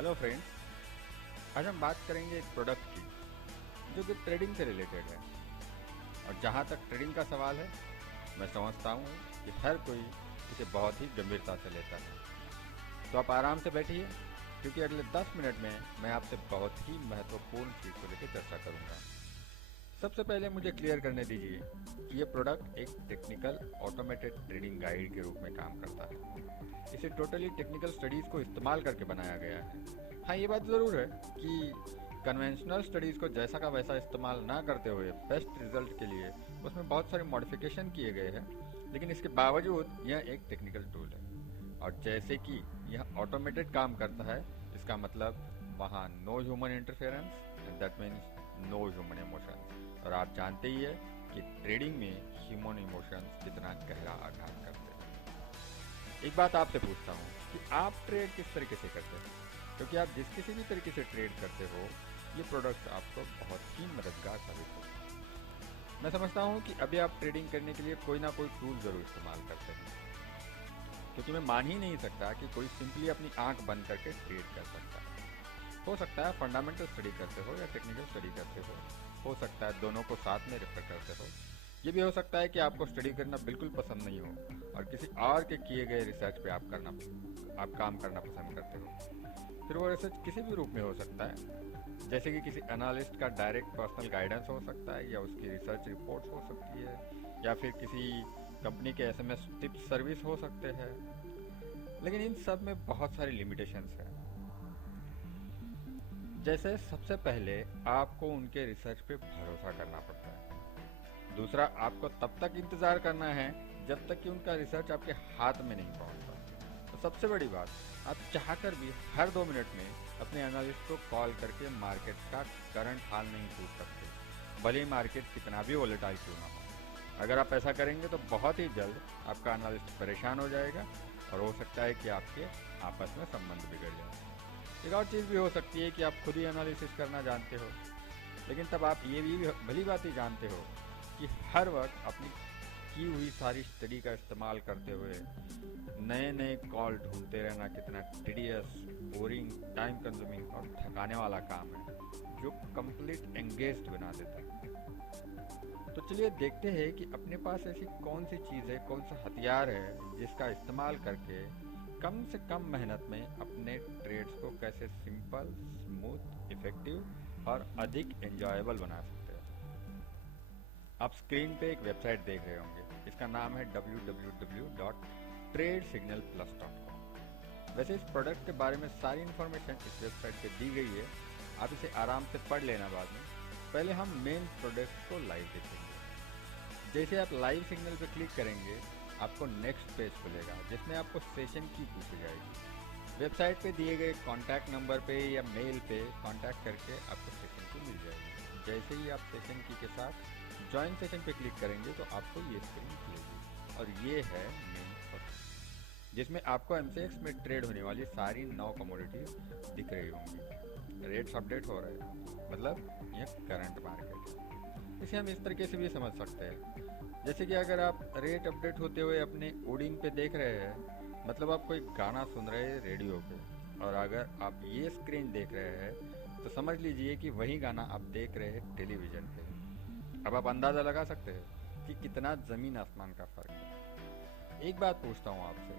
Hello friends. आज हम बात करेंगे एक प्रोडक्ट की जो कि ट्रेडिंग से रिलेटेड है। और जहाँ तक ट्रेडिंग का सवाल है, मैं समझता हूँ कि हर कोई इसे बहुत ही गंभीरता से लेता है। तो आप आराम से बैठिए, क्योंकि अगले 10 मिनट में मैं आपसे बहुत ही महत्वपूर्ण चीज़ को लेकर चर्चा करूँगा। सबसे पहले मुझे क्लियर करने दीजिए कि ये प्रोडक्ट एक टेक्निकल ऑटोमेटेड ट्रेडिंग गाइड के रूप में काम करता है। इसे टोटली टेक्निकल स्टडीज़ को इस्तेमाल करके बनाया गया है। हाँ, ये बात ज़रूर है कि कन्वेंशनल स्टडीज़ को जैसा का वैसा इस्तेमाल ना करते हुए बेस्ट रिजल्ट के लिए उसमें बहुत सारे मॉडिफिकेशन किए गए हैं, लेकिन इसके बावजूद यह एक टेक्निकल टूल है। और जैसे कि यह ऑटोमेटेड काम करता है, इसका मतलब वहाँ no human interference, that means no human emotions. और आप जानते ही है कि ट्रेडिंग में ह्यूमन इमोशंस कितना गहरा आघात करते हैं। एक बात आपसे पूछता हूँ कि आप ट्रेड किस तरीके से करते हैं, क्योंकि आप जिस किसी भी तरीके से ट्रेड करते हो, ये प्रोडक्ट आपको बहुत ही मददगार साबित होगा। मैं समझता हूँ कि अभी आप ट्रेडिंग करने के लिए कोई ना कोई टूल ज़रूर इस्तेमाल करते हैं, क्योंकि मैं मान ही नहीं सकता कि कोई सिंपली अपनी आंख बंद करके ट्रेड कर सकता है। हो सकता है फंडामेंटल स्टडी करते हो या टेक्निकल स्टडी करते हो सकता है दोनों को साथ में रेफर करते हो। ये भी हो सकता है कि आपको स्टडी करना बिल्कुल पसंद नहीं हो और किसी और के किए गए रिसर्च पे आप काम करना पसंद करते हो। फिर वो रिसर्च किसी भी रूप में हो सकता है, जैसे कि किसी एनालिस्ट का डायरेक्ट पर्सनल गाइडेंस हो सकता है, या उसकी रिसर्च रिपोर्ट्स हो सकती है, या फिर किसी कंपनी के एसएमएस टिप्स सर्विस हो सकते हैं। लेकिन इन सब में बहुत सारी लिमिटेशंस हैं। जैसे सबसे पहले आपको उनके रिसर्च पे भरोसा करना पड़ता है। दूसरा, आपको तब तक इंतज़ार करना है जब तक कि उनका रिसर्च आपके हाथ में नहीं पहुंचता। तो सबसे बड़ी बात, आप चाहकर भी हर 2 मिनट में अपने एनालिस्ट को कॉल करके मार्केट का करंट हाल नहीं पूछ सकते, भले ही मार्केट कितना भी वोलेटाइल क्यों ना हो। अगर आप ऐसा करेंगे तो बहुत ही जल्द आपका एनालिस्ट परेशान हो जाएगा और हो सकता है कि आपके आपस में संबंध बिगड़ जाए। एक और चीज़ भी हो सकती है कि आप खुद ही एनालिसिस करना जानते हो, लेकिन तब आप ये भी भली बात ही जानते हो कि हर वक्त अपनी की हुई सारी स्टडी का इस्तेमाल करते हुए नए नए कॉल ढूंढते रहना कितना टीडियस, बोरिंग, टाइम कंज्यूमिंग और थकाने वाला काम है, जो कंप्लीट एंगेज्ड बना देता है। तो चलिए देखते हैं कि अपने पास ऐसी कौन सी चीज़ है, कौन सा हथियार है जिसका इस्तेमाल करके कम से कम मेहनत में अपने ट्रेड्स को कैसे सिंपल, स्मूथ, इफेक्टिव और अधिक एंजॉयबल बना सकते हैं। आप स्क्रीन पे एक वेबसाइट देख रहे होंगे, इसका नाम है www.tradesignalplus.com। वैसे इस प्रोडक्ट के बारे में सारी इन्फॉर्मेशन इस वेबसाइट पे दी गई है, आप इसे आराम से पढ़ लेना बाद में। पहले हम मेन प्रोडक्ट को लाइव देखेंगे। जैसे आप लाइव सिग्नल पे क्लिक करेंगे, आपको नेक्स्ट पेज खुलेगा जिसमें आपको सेशन की पूछी जाएगी। वेबसाइट पे दिए गए कॉन्टैक्ट नंबर पे या मेल पे कॉन्टैक्ट करके आपको सेशन की मिल जाएगी। जैसे ही आप सेशन की के साथ ज्वाइन सेशन पे क्लिक करेंगे तो आपको ये स्क्रीन खुलेगी, और ये है मेन प्रोडक्ट, जिसमें आपको एमसीएक्स में ट्रेड होने वाली सारी 9 कमोडिटीज दिख रही होंगी। रेट्स अपडेट हो रहे हैं, मतलब यह करंट मार्केट है। इसे हम इस तरीके से भी समझ सकते हैं, जैसे कि अगर आप रेट अपडेट होते हुए अपने ओडिन पे देख रहे हैं, मतलब आप कोई गाना सुन रहे हैं रेडियो पे, और अगर आप ये स्क्रीन देख रहे हैं तो समझ लीजिए कि वही गाना आप देख रहे हैं टेलीविज़न पे। अब आप अंदाज़ा लगा सकते हैं कि कितना ज़मीन आसमान का फ़र्क है। एक बात पूछता हूँ आपसे,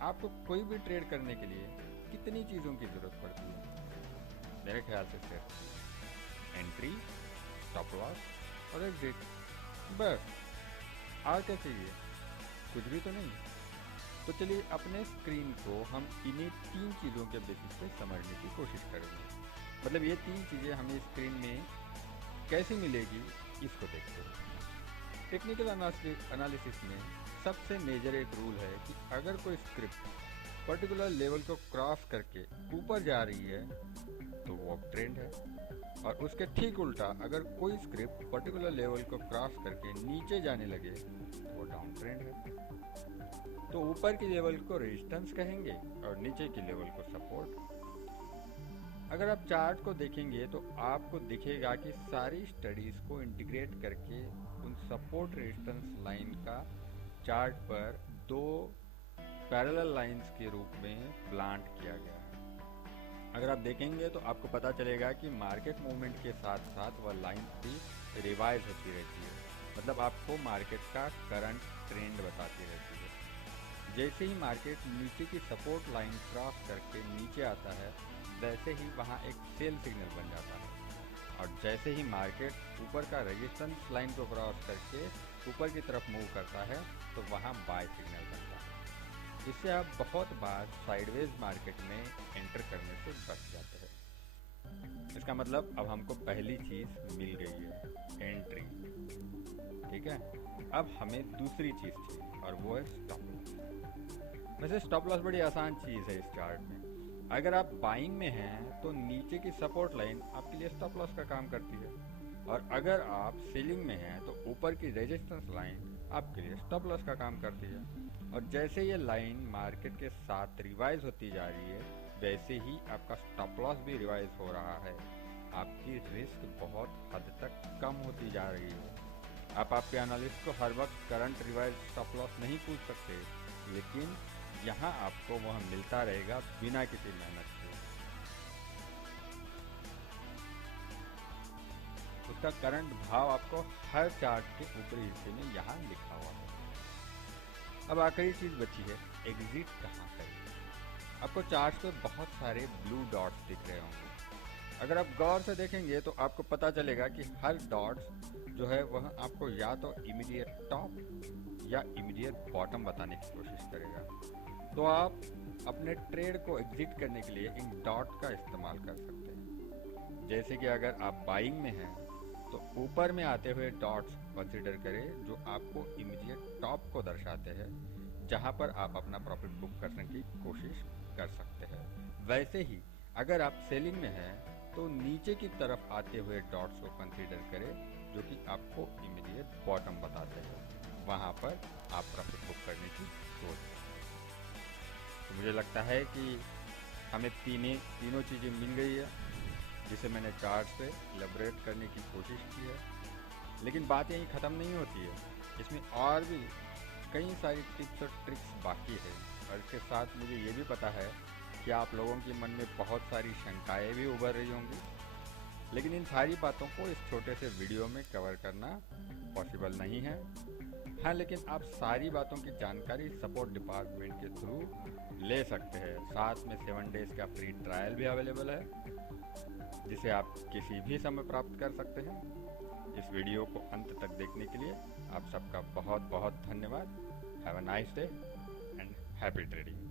आपको कोई भी ट्रेड करने के लिए कितनी चीज़ों की ज़रूरत पड़ती है? मेरे ख्याल से सिर्फ एंट्री, स्टॉप लॉस और एग्जिट, बस। और क्या चाहिए? कुछ भी तो नहीं। तो चलिए अपने स्क्रीन को हम इन्हीं 3 चीज़ों के बेसिस पे समझने की कोशिश करेंगे। मतलब ये 3 चीज़ें हमें स्क्रीन में कैसे मिलेगी, इसको देखते हैं। टेक्निकल एनालिसिस में सबसे मेजर एक रूल है कि अगर कोई स्क्रिप्ट पर्टिकुलर लेवल को क्रॉस करके ऊपर जा रही है तो वो अप ट्रेंड है, और उसके ठीक उल्टा अगर कोई स्क्रिप्ट पर्टिकुलर लेवल को क्रॉस करके नीचे जाने लगे तो वो डाउन ट्रेंड है। तो ऊपर की लेवल को रेजिस्टेंस कहेंगे और नीचे की लेवल को सपोर्ट। अगर आप चार्ट को देखेंगे तो आपको दिखेगा कि सारी स्टडीज़ को इंटीग्रेट करके उन सपोर्ट रेजिस्टेंस लाइन का चार्ट पर 2 पैरेलल लाइंस के रूप में प्लांट किया गया है। अगर आप देखेंगे तो आपको पता चलेगा कि मार्केट मूवमेंट के साथ साथ वह लाइन भी रिवाइज होती रहती है, मतलब आपको मार्केट का करंट ट्रेंड बताती रहती है। जैसे ही मार्केट नीचे की सपोर्ट लाइन क्रॉस करके नीचे आता है, वैसे ही वहाँ एक सेल सिग्नल बन जाता है, और जैसे ही मार्केट ऊपर का रेजिस्टेंस लाइन को क्रॉस करके ऊपर की तरफ मूव करता है तो वहाँ बाय सिग्नल बनता है। इससे आप बहुत बार साइडवेज मार्केट में एंटर करने से बच जाते हैं। इसका मतलब अब हमको पहली चीज़ मिल गई है, एंट्री। ठीक है, अब हमें दूसरी चीज़ चाहिए और वो है स्टॉप लॉस। वैसे स्टॉप लॉस बड़ी आसान चीज़ है इस चार्ट में। अगर आप बाइंग में हैं तो नीचे की सपोर्ट लाइन आपके लिए स्टॉप लॉस का काम करती है, और अगर आप सेलिंग में हैं तो ऊपर की रेजिस्टेंस लाइन आपके लिए स्टॉप लॉस का काम करती है। और जैसे ये लाइन मार्केट के साथ रिवाइज होती जा रही है, वैसे ही आपका स्टॉप लॉस भी रिवाइज हो रहा है। आपकी रिस्क बहुत हद तक कम होती जा रही है। आप आपके एनालिस्ट को हर वक्त करंट रिवाइज स्टॉप लॉस नहीं पूछ सकते, लेकिन यहाँ आपको वह मिलता रहेगा बिना किसी मेहनत के। उसका करंट भाव आपको हर चार्ट के ऊपरी हिस्से में यहाँ लिखा हुआ है। अब आखिरी चीज़ बची है, एग्जिट कहाँ करें। आपको चार्ट पे बहुत सारे ब्लू डॉट्स दिख रहे होंगे। अगर आप गौर से देखेंगे तो आपको पता चलेगा कि हर डॉट्स जो है वह आपको या तो इमीडिएट टॉप या इमीडिएट बॉटम बताने की कोशिश करेगा। तो आप अपने ट्रेड को एग्जिट करने के लिए इन डॉट का इस्तेमाल कर सकते हैं। जैसे कि अगर आप बाइंग में हैं तो ऊपर में आते हुए डॉट्स कंसीडर करें जो आपको इमीडिएट टॉप को दर्शाते हैं, जहां पर आप अपना प्रॉफिट बुक करने की कोशिश कर सकते हैं। वैसे ही अगर आप सेलिंग में हैं तो नीचे की तरफ आते हुए डॉट्स को कंसीडर करें जो कि आपको इमीडिएट बॉटम बताते हैं, वहां पर आप प्रॉफिट बुक करने की सोच। तो मुझे लगता है कि हमें तीनों चीज़ें मिल गई है जिसे मैंने चार्ट पे एलैबोरेट करने की कोशिश की है। लेकिन बात यहीं ख़त्म नहीं होती है, इसमें और भी कई सारी टिप्स और ट्रिक्स बाकी है। और इसके साथ मुझे ये भी पता है कि आप लोगों के मन में बहुत सारी शंकाएं भी उभर रही होंगी, लेकिन इन सारी बातों को इस छोटे से वीडियो में कवर करना पॉसिबल नहीं है। हाँ, लेकिन आप सारी बातों की जानकारी सपोर्ट डिपार्टमेंट के थ्रू ले सकते हैं। साथ में 7 डेज़ का फ्री ट्रायल भी अवेलेबल है, जिसे आप किसी भी समय प्राप्त कर सकते हैं। इस वीडियो को अंत तक देखने के लिए आप सबका बहुत बहुत धन्यवाद। Have a nice day and happy trading.